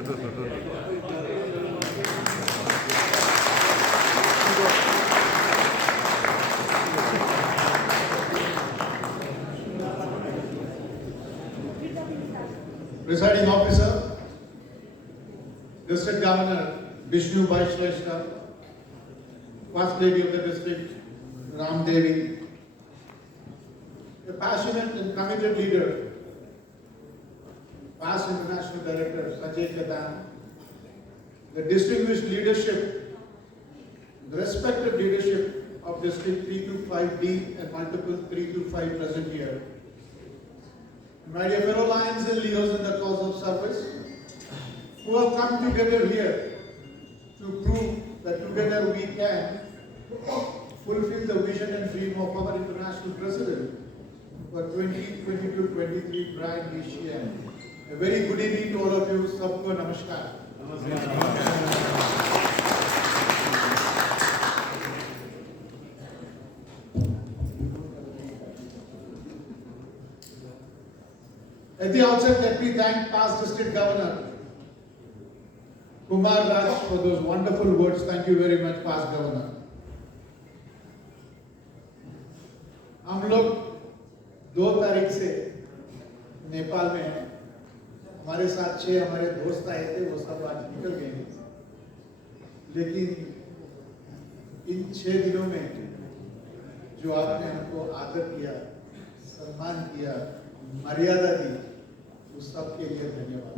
Presiding Officer, District Governor Vishnu Bhai Shrestha, First Lady of the District Ram Devi, a passionate and committed leader, past International Director Sanjay Ketan, the distinguished leadership, the respected leadership of District 325D and multiple 325 present here. My dear fellow Lions and Leos in the cause of service, who have come together here to prove that together we can fulfill the vision and dream of our international president for 2022-23 Brian Asia. A very good evening to all of you. Sabko namaskar. At the outset, let me thank past District Governor Kumar Raj for those wonderful words. Thank you very much, past Governor. हम लोग 2 तारीख से नेपाल में हैं। हमारे साथ 6 हमारे दोस्त आए थे, वो सब आज निकल गए हैं। लेकिन इन 6 दिनों में जो आपने हमको आदर किया, सम्मान किया, मर्यादा दी, उस सब के लिए धन्यवाद।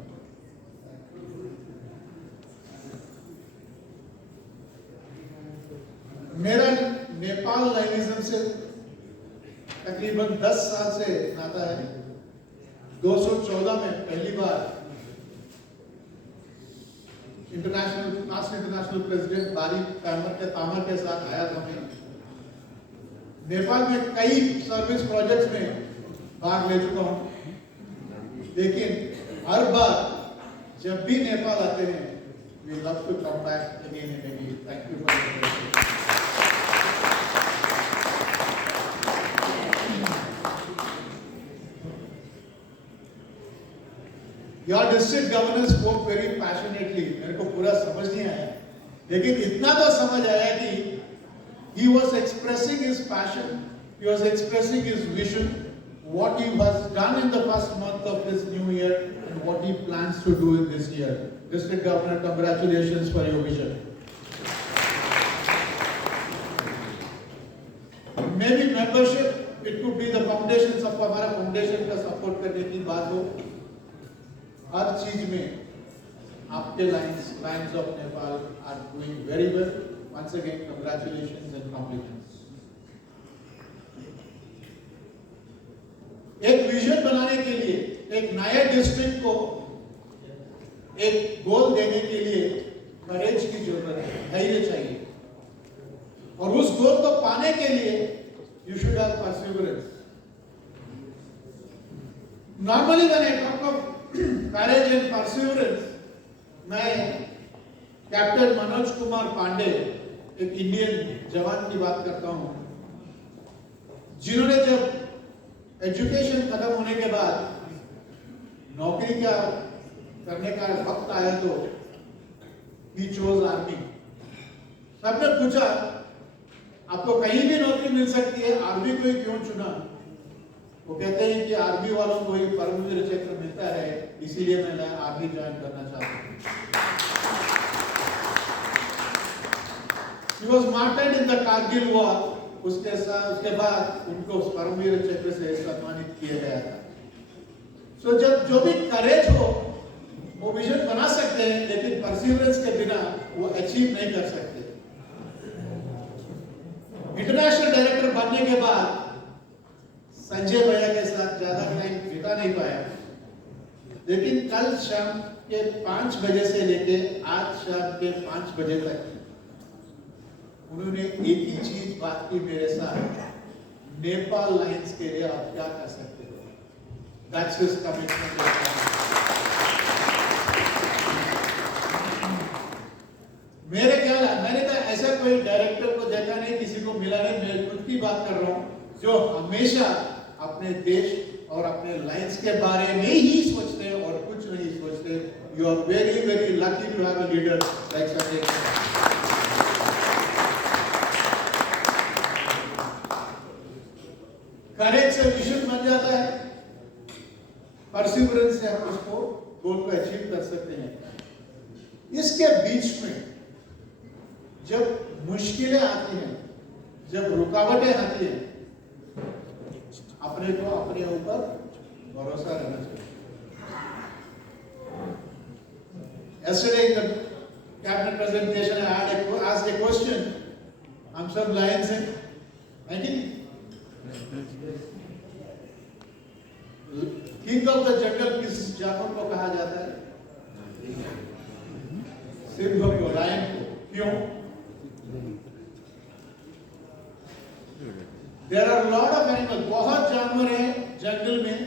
मेरा नेपाल लाइनिज्म से तकरीबन 10 साल से नाता है। 214 में पहली बार इंटरनेशनल प्रेसिडेंट बारी तामर के साथ आया था मैं। नेपाल में कई सर्विस प्रोजेक्ट्स में भाग ले चुका हूं, लेकिन हर बार जब भी नेपाल आते हैं, we love to come back again and again. Thank you for your Your district governor spoke very passionately. मेरे को पूरा समझ नहीं आया, लेकिन इतना तो समझ आया कि he was expressing his passion, he was expressing his vision, what he has done in the first month of this new year and what he plans to do in this year. District Governor, congratulations for your vision. Maybe membership, it could be the foundation, सब हमारा foundation का support करने की बात हो। हर चीज में आपके Lions of Nepal are doing very well. Once again, congratulations and compliments. एक विजन बनाने के लिए, एक नए डिस्ट्रिक्ट को एक गोल देने के लिए करेज की जरूरत है, धैर्य चाहिए, और उस गोल को पाने के लिए you should have perseverance. Normally when I talk of courage and perseverance, मैं कैप्टन मनोज कुमार पांडे, एक इंडियन जवान की बात करता हूं, जिन्होंने जब एजुकेशन खत्म होने के बाद नौकरी का करने का वक्त आया तो he chose आर्मी। सबने पूछा आपको कहीं भी नौकरी मिल सकती है, आर्मी को ही क्यों चुना? वो कहते हैं कि आर्मी वालों को ही परमवीर चक्र मिलता है, इसीलिए मैं आर्मी ज्वाइन करना चाहता हूँ। He was martyred in the Kargil war. उसके बाद उनको परमवीर चक्र से सम्मानित किया गया था। So जब जो भी करेज हो, वो विजन बना सकते हैं, लेकिन परसिवरेंस के बिना वो अचीव नहीं कर सकते। इंटरनेशनल डायरेक्टर बनने के बाद संजय भैया के साथ ज्यादा टाइम बिता नहीं पाया, लेकिन कल शाम के 5 बजे से लेके आज शाम के 5 बजे तक उन्होंने एक ही चीज बात की मेरे साथ, नेपाल लाइन्स के लिए आप क्या कर सकते हो? That's his commitment. मेरे ख्याल है, मैंने तो ऐसा कोई डायरेक्टर को देखा नहीं, किसी को मिला नहीं, मैं खुद की बात कर रहा हूँ, जो हमेशा अपने देश और अपने लाइन्स के बारे में ही सोचते हैं और कुछ नहीं सोचते, You are very, very lucky to have a leader like Sanjay Kumar. Correct से विजन बन जाता है, परसिवरेंस से हम उसको गोल को अचीव कर सकते हैं। इसके बीच में जब मुश्किलें आती हैं, जब रुकावटें आती हैं, अपने को अपने ऊपर भरोसा रहना चाहिए। Yesterday in the cabinet presentation, I had asked a question. हम सब लाइन से हैं कि किंग ऑफ द जंगल किस जानवर को कहा जाता है? सिंह को, लायन को। क्यों? There are lot of animals, बहुत जानवर हैं जंगल में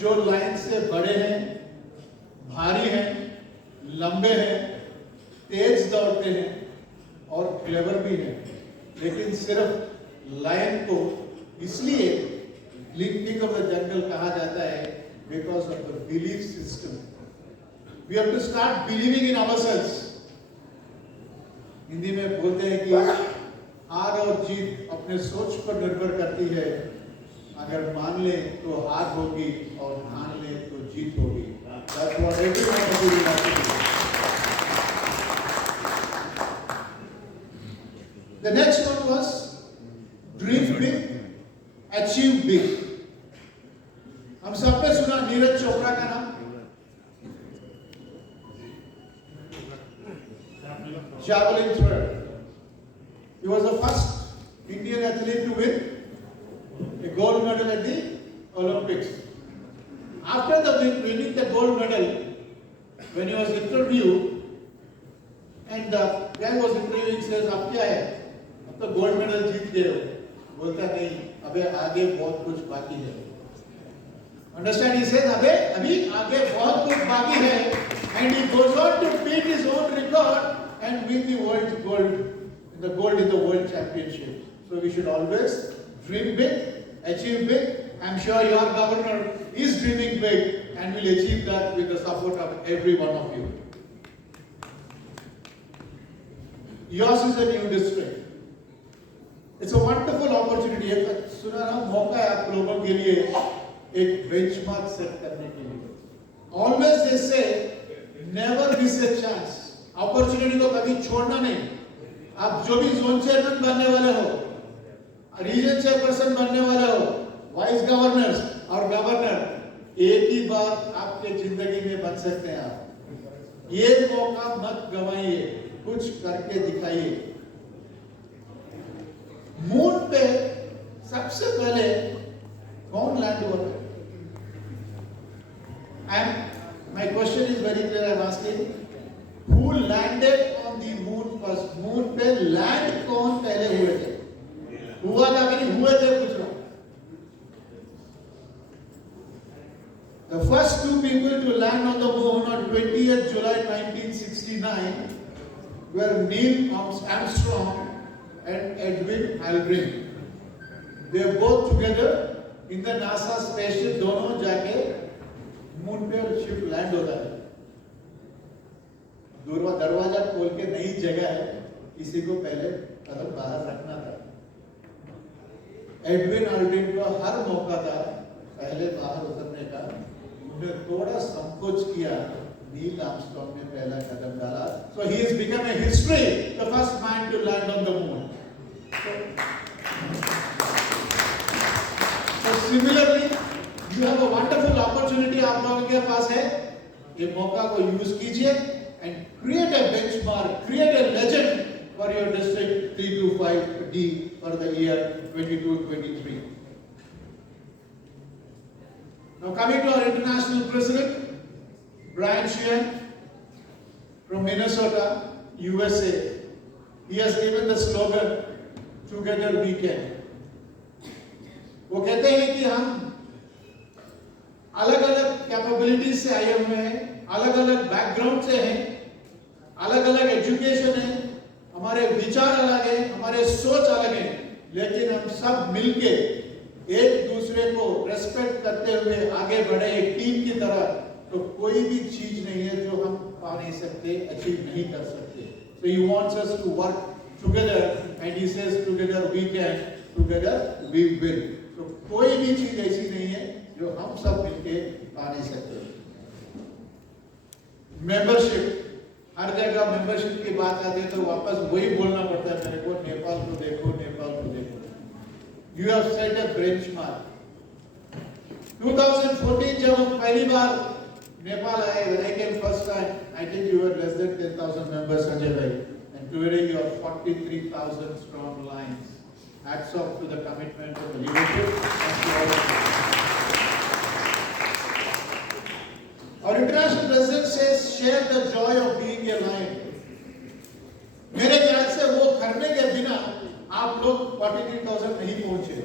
जो लायन से बड़े हैं, भारी हैं, लंबे हैं, तेज दौड़ते हैं और क्लेवर भी हैं, लेकिन सिर्फ लायन को इसलिए किंग ऑफ द जंगल कहा जाता है because of the belief system. We have to start believing in ourselves. Hindi में बोलते हैं कि हार और जीत अपने सोच पर निर्भर करती है। अगर मान ले तो हार होगी और ठान ले तो जीत होगी। That's what everyone has to do. The next one was dream big, achieve big. हम सबने सुना नीरज चोपड़ा का नाम, javelin thrower. He was the first Indian athlete to win a gold medal at the Olympics. After winning the gold medal, when he was interviewed, and the guy was interviewing, says, "अब क्या है? अब तो gold medal जीत गए हो." बोलता नहीं, अबे आगे बहुत कुछ बाकी है। Understand? He says, अभी आगे बहुत कुछ बाकी है, and he goes on to beat his own record and win the world gold in the world championship. So we should always dream big, achieve big. I'm sure your governor is dreaming big and will achieve that with the support of every one of you. Yours is a new district. It's a wonderful opportunity. सुना ना मौका है आप लोगों के लिए एक benchmark set करने के लिए. Always they say, never miss a chance. Opportunity को कभी छोड़ना नहीं. आप जो भी जोन चेयरमैन बनने वाले हो, रीजन चेयरपर्सन बनने वाले हो, वाइस गवर्नर्स और गवर्नर, एक ही बार आपके जिंदगी में बन सकते हैं आप। ये मौका मत गवाइए, कुछ करके दिखाइए। मून पे सबसे पहले कौन लैंड हुआ? My question is very clear. I'm asking, who landed on the moon first? Moon पे लैंड कौन पहले हुए थे? हुआ था कि नहीं हुए थे? पूछ रहा हूं। The first two people to land on the moon on 20th July 1969 were Neil Armstrong and Edwin Aldrin. They were both together in the NASA spaceship. दोनों जाके मून पे शिप लैंड होता है। दरवाजा खोल के नई जगह है, किसी को पहले कदम बाहर रखना था। एडविन आल्ड्रिन को हर मौका था पहले बाहर उतरने का, उन्होंने थोड़ा संकोच किया, नील आर्मस्ट्रांग ने पहला कदम डाला। So he has become a history, the first man to land on the moon. So similarly, you have a wonderful opportunity आप लोगों के पास है, ये मौका को यूज कीजिए and create a benchmark, create a legend for your district 325D for the year 22-23. Now coming to our international president, Brian Sheehan from Minnesota, USA. He has given the slogan, Together We Can. वो कहते हैं कि हम अलग अलग कैपेबिलिटीज से आए हुए हैं, अलग अलग बैकग्राउंड से हैं, अलग अलग एजुकेशन है, हमारे विचार अलग है, हमारे सोच अलग है, लेकिन हम सब मिलके एक दूसरे को रेस्पेक्ट करते हुए आगे बढ़े एक टीम की तरह। तो कोई भी चीज नहीं है जो सकते, अचीव नहीं कर सकते. So he wants us to work together and he says together we can, together we will. So कोई भी चीज ऐसी नहीं है जो हम सब मिलके पा नहीं सकते. मेंबरशिप, हर जगह मेंबरशिप की बात आती है तो वापस वही बोलना पड़ता है मेरे को, नेपाल को देखो, नेपाल को देखो. You have set a benchmark. 2014 जब हम पहली बार नेपाल आए, when I came first time, I think you were less than 10,000 members, Sanjay bhai, and today you are 43,000 strong lines. Hats off to the commitment of the leadership and to all of you. Our international president says, share the joy of being a lion. मेरे ख्याल से वो करने के बिना आप लोग 43,000 नहीं पहुंचे.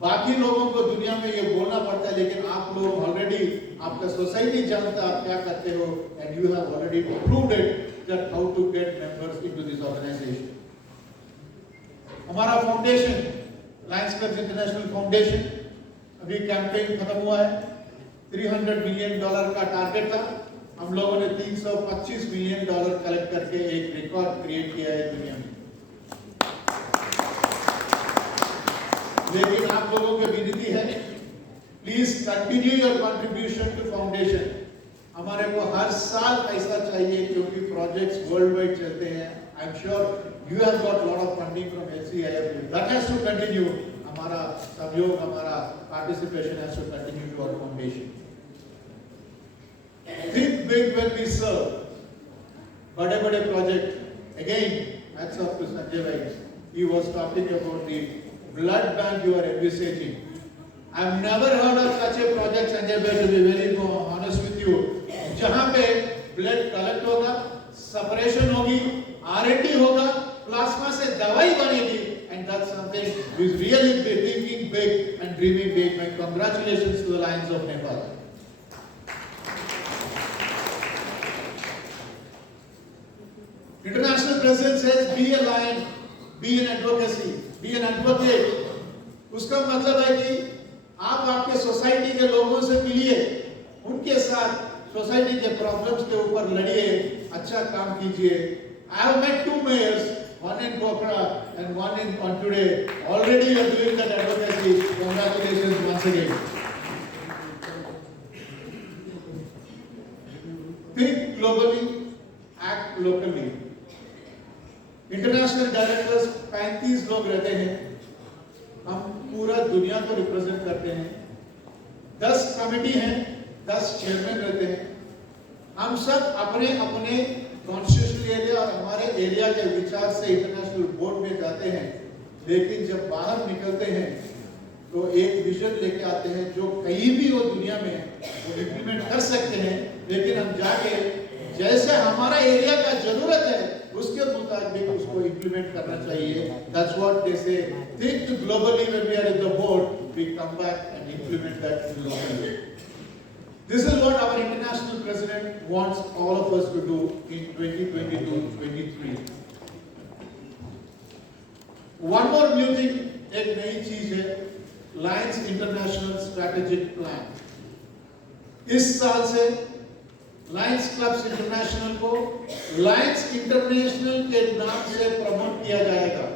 बाकी लोगों को दुनिया में ये बोलना पड़ता है, लेकिन आप लोग ऑलरेडी, आपका सोसाइटी जानता आप क्या करते हो, and you have already proved it that how to get members into this organization. हमारा foundation, Lions clubs international foundation, अभी कैंपेन खत्म हुआ है. $300 मिलियन का टारगेट था. हम लोगों ने $325 मिलियन कलेक्ट करके एक रिकॉर्ड क्रिएट किया है दुनिया में. लेकिन आप लोगों की विनती है, please continue your contribution to foundation. हमारे को हर साल पैसा चाहिए क्योंकि प्रोजेक्ट्स वर्ल्ड वाइड चलते हैं. I am sure you have got lot of funding from HCIF. That has to continue. हमारा सहयोग, हमारा participation has to continue to our foundation. Think big when we serve. बड़े-बड़े project. Again, hats off to Sanjay bhai. He was talking about the blood bank you are envisaging. I have never heard of such a project, Sanjay bhai, to be very honest with you. जहाँ पे blood collect होगा, separation होगी, R&D होगा, plasma से दवाई बनेगी, and that's something we really be thinking big and dreaming big. My congratulations to the Lions of Nepal. International President says, be a lion, be an advocacy, be an advocate. उसका मतलब है कि आप आपके सोसाइटी के लोगों से मिलिए, उनके साथ सोसाइटी के प्रॉब्लम्स के ऊपर लड़िए, अच्छा काम कीजिए. I have met 2 mayors, one in Pokhara and one in today. Already you are doing that advocacy. Congratulations once again. Think globally, act locally. International directors 35 लोग रहते हैं. हम पूरा दुनिया को रिप्रेजेंट करते हैं. 10 कमेटी हैं, 10 चेयरमैन रहते हैं. हम सब अपने अपने कॉन्स्टिट्यूशनल एरिया और हमारे एरिया के विचार से इंटरनेशनल बोर्ड में जाते हैं. लेकिन जब बाहर निकलते हैं तो एक विजन लेके आते हैं जो कहीं भी हो दुनिया में वो इम्प्लीमेंट कर सकते हैं. लेकिन हम जाके जैसे हमारा एरिया का जरूरत है उसके मुताबिक उसको इम्प्लीमेंट करना चाहिए. That's what they say. Think globally when we are in the board, we come back and implement that locally. This is what our international president wants all of us to do in 2022-23. One more new thing, एक नई चीज है, Lions International Strategic Plan. इस साल से Lions clubs international को Lions international के नाम से प्रमोट किया जाएगा.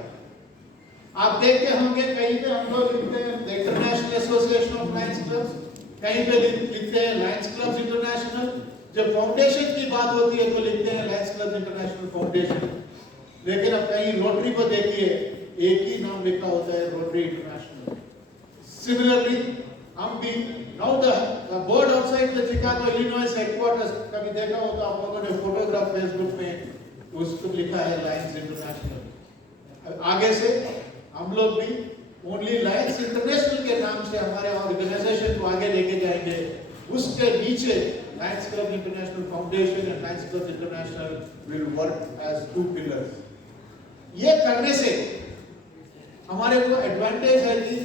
आप देखते होंगे कहीं पे हम लोग लिखते हैं international association of Lions clubs, कहीं पे लिखते हैं लायंस क्लब्स इंटरनेशनल. जब फाउंडेशन की बात होती है तो लिखते हैं लायंस क्लब्स इंटरनेशनल फाउंडेशन. लेकिन अब कहीं रोटरी को देखिए, एक ही नाम लिखा होता है, रोटरी इंटरनेशनल. सिमिलरली हम भी now the board outside the Chicago, Illinois headquarters, कभी देखा हो तो आप लोगों ने फोटोग्राफ फेसबुक में उसको लिखा है लायंस इंटरनेशनल. आगे से हम लोग भी ओनली लायंस इंटरनेशनल के नाम से हमारे ऑर्गेनाइजेशन को आगे लेके जाएंगे. उसके नीचे Lions Club International Foundation and Lions Club International will work as 2 pillars. ये करने से हमारे को एडवांटेज है कि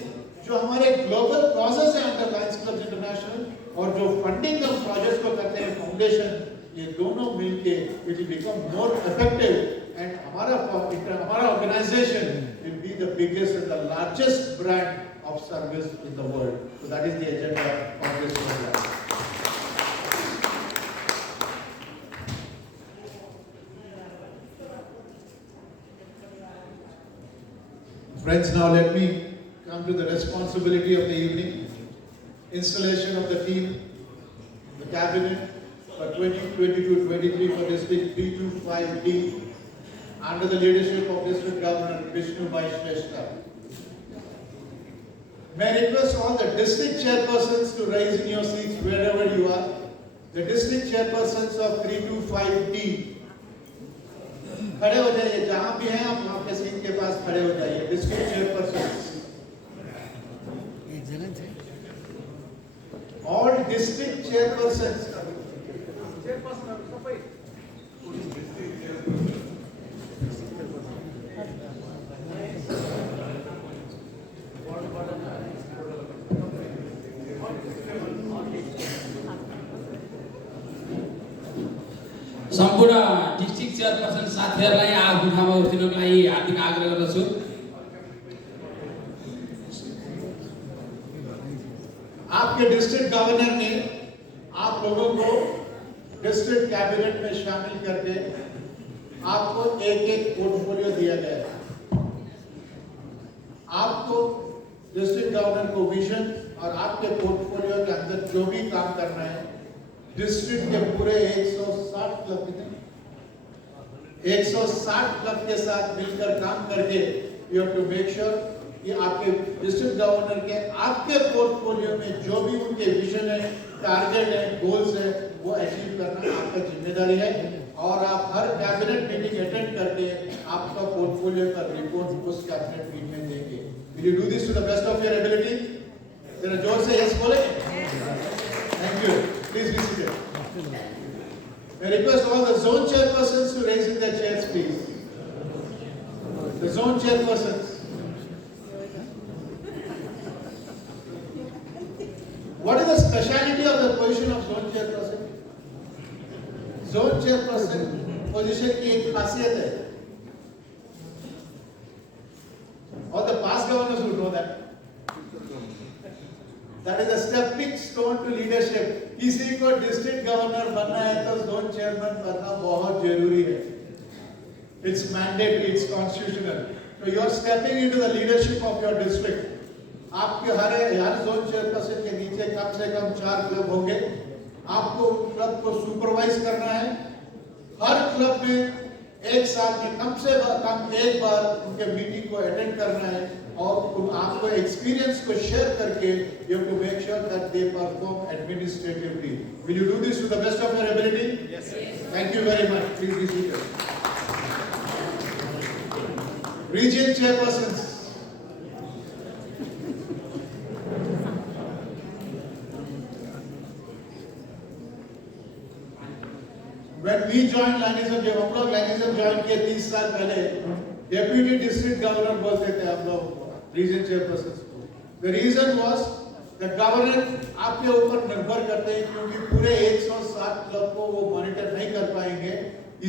जो हमारे ग्लोबल कॉजेस हैं अंडर लायंस क्लब्स इंटरनेशनल और जो फंडिंग हम प्रोजेक्ट्स को करते हैं फाउंडेशन, ये दोनों मिलके it will become more effective and हमारा organisation will be the biggest and the largest brand of service in the world. So that is the agenda of this programme. Friends, now let me come to the responsibility of the evening. Installation of the team, the cabinet for 2022-23 for District 325D under the leadership of District Governor Vishnu Bhai Shrestha. May I request all the district chairpersons to rise in your seats wherever you are. The district chairpersons of 325D. खड़े हो जाइए, जहां भी हैं आप आपके सीट के पास खड़े हो जाइए. District chairperson. All district chairpersons. सम्पूर्ण डिस्ट्रिक्ट चेयरपर्सन साथीहरुलाई आफ्नो ठाउँमा उठ्नको लागि हार्दिक आग्रह गर्दछु. आपके डिस्ट्रिक्ट गवर्नर ने आप लोगों को डिस्ट्रिक्ट कैबिनेट में शामिल करके आपको एक पोर्टफोलियो दिया गया है. आपको डिस्ट्रिक्ट गवर्नर को विजन और आपके पोर्टफोलियो के अंदर जो भी काम करना है, डिस्ट्रिक्ट के पूरे 160 क्लब के साथ मिलकर काम करके you have to make sure कि आपके डिस्ट्रिक्ट गवर्नर के आपके पोर्टफोलियो में जो भी उनके विजन है, टारगेट है, गोल्स है, वो अचीव करना आपका जिम्मेदारी है. और आप हर कैबिनेट मीटिंग अटेंड करके आपका पोर्टफोलियो का रिपोर्ट उस कैबिनेट मीटिंग में देंगे. Will you do this to the best of your ability? जरा जोर से यस बोले. Thank you. Please be seated. I request all the zone chairpersons to raise in their chairs, please. The zone chairpersons. What is the speciality of the position of zone chairperson? Zone chairperson position की एक खासियत है. All the past governors would know that. That is a stepping stone to leadership. किसी को district governor बनना है तो zone chairman बनना बहुत जरूरी है. It's mandatory, it's constitutional. So you are stepping into the leadership of your district. आपके हर जोन चेयरपर्सन के नीचे कम से कम 4 क्लब होंगे. आपको क्लब को सुपरवाइज करना है. हर क्लब में एक साल में कम से कम एक बार उनके मीटिंग को अटेंड करना है और आपको एक्सपीरियंस को शेयर करके you have to make sure that they perform administratively. Will you do this to the best of your ability? Yes. Thank you very much. Please be seated. Region chairpersons. When we joined Lainism, जब हम लोग Lainism join किए 30 साल पहले, deputy district governor बोलते थे हम लोग रीजन चेयरपर्सन को. The reason was the governor आपके ऊपर निर्भर करते हैं क्योंकि पूरे 160 क्लब को वो मॉनिटर नहीं कर पाएंगे,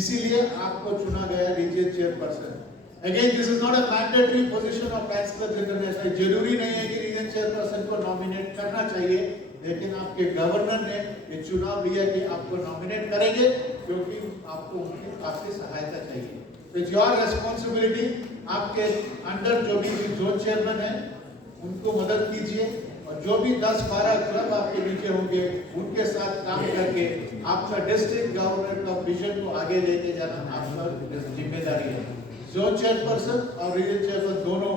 इसीलिए आपको चुना गया region chairperson. Again, this is not a mandatory position of Lions Clubs International. जरूरी नहीं है कि रीजन चेयरपर्सन को नॉमिनेट करना चाहिए, लेकिन आपके गवर्नर ने ये चुनाव लिया कि आपको नॉमिनेट करेंगे क्योंकि आपको उनकी काफी सहायता चाहिए. It's your responsibility. आपके अंडर जो भी जोन चेयरमैन है उनको मदद कीजिए और जो भी 10-12 क्लब आपके नीचे होंगे उनके साथ काम करके आपका डिस्ट्रिक्ट गवर्नर का विजन को आगे लेके जाना आपका जिम्मेदारी है. जोन चेयरपर्सन और रीजन चेयरपर्सन दोनों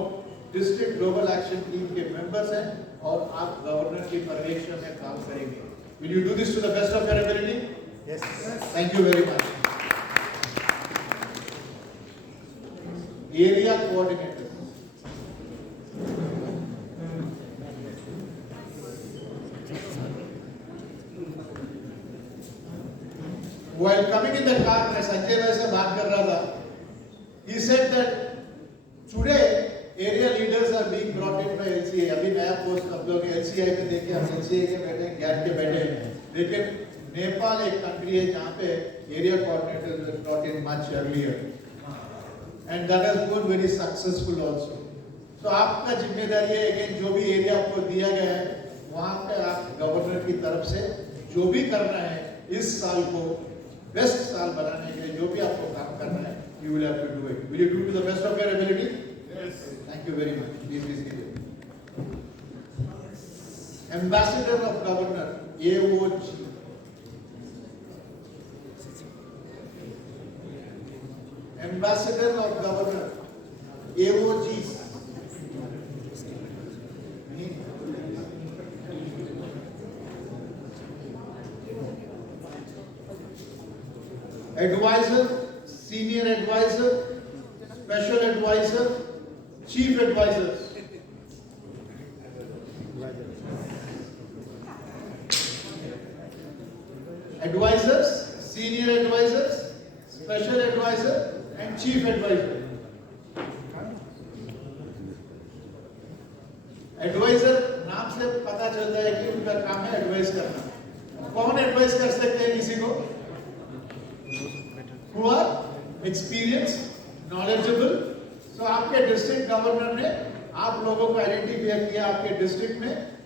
डिस्ट्रिक्ट ग्लोबल एक्शन टीम के मेंबर्स हैं और आप गवर्नर की पर्यवेक्षण में काम करेंगे. Will you do this to the best of your ability? Yes. Thank you very much. Area coordinator. While coming in the car, मैं संजय भाई से बात कर रहा था. He said that today area leaders are being brought in by LCA. अभी नया पोस्ट हम लोग LCA में देखे, हम LCA के बैठे, ज्ञान के बैठे हैं. लेकिन नेपाल एक कंट्री है जहाँ पे area coordinators were brought in much earlier, and that has been very successful also. So आपका जिम्मेदारी है कि जो भी एरिया आपको दिया गया है वहाँ पे आप गवर्नर की तरफ से जो भी करना है इस साल को बेस्ट साल बनाने के लिए जो भी आपको काम करना है, you will have to do it. Will you do to the best of your ability? Thank you very much. Please be seated. Ambassador of Governor, AOG. Ambassador of Governor, AOGs. Advisor, senior advisor, special advisor, chief advisors. Advisors, senior advisors, special advisor and chief advisor. Advisor नाम से पता चलता है कि उनका काम है एडवाइस करना। कौन एडवाइस कर सकते हैं किसी को? Who are experienced, knowledgeable। So आपके डिस्ट्रिक्ट गवर्नर ने आप लोगों को आइडेंटिफाई किया आपके डिस्ट्रिक्ट में